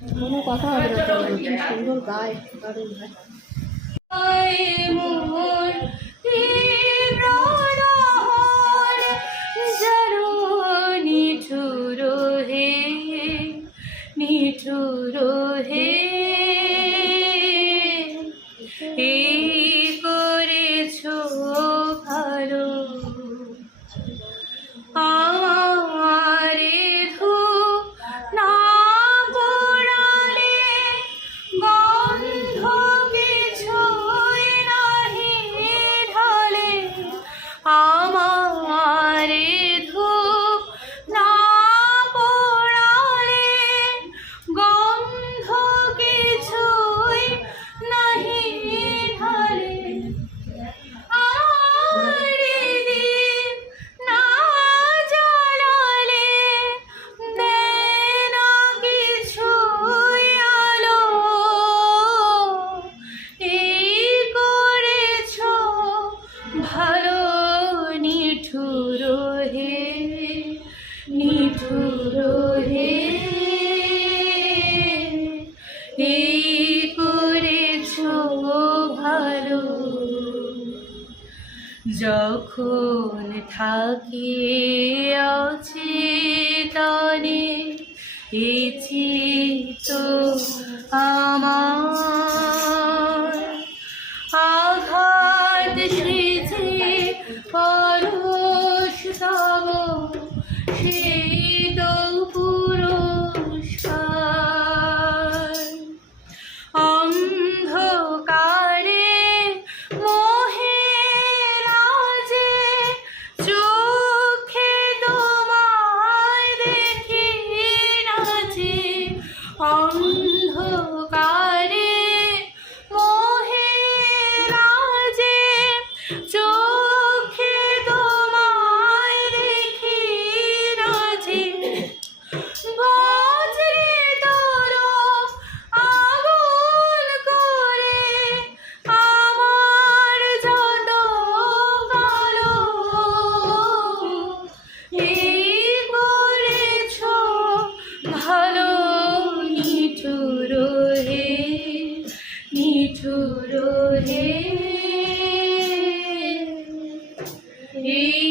কোনো কথা হবে না, কি সুন্দর গায়, দারুণ গায়। নিঠুর হে করেছো ভালো আমারে ধূপ না পোড়ালে গন্ধ কিছুই নাহি ঢলে আমারে ধূপ না পোড়ালে গন্ধ কিছুই নাহি ঢলে নিঠুর হে এই করেছো ভালো যখন থাকি অচেতনে এই চিত্ত আমার আঘাত সেজে পরশ তব সেই তো পুরস্কার অন্ধকারে মোহে রাজে চোখে তোমায় দেখি নাচে অন্ধকারে মোহে রাজে চোখে তোমায় দেখি নাচে বজ্রে তোর আগুন করে আমার যত কালো এই করেছো ভালো নিঠুর হে এই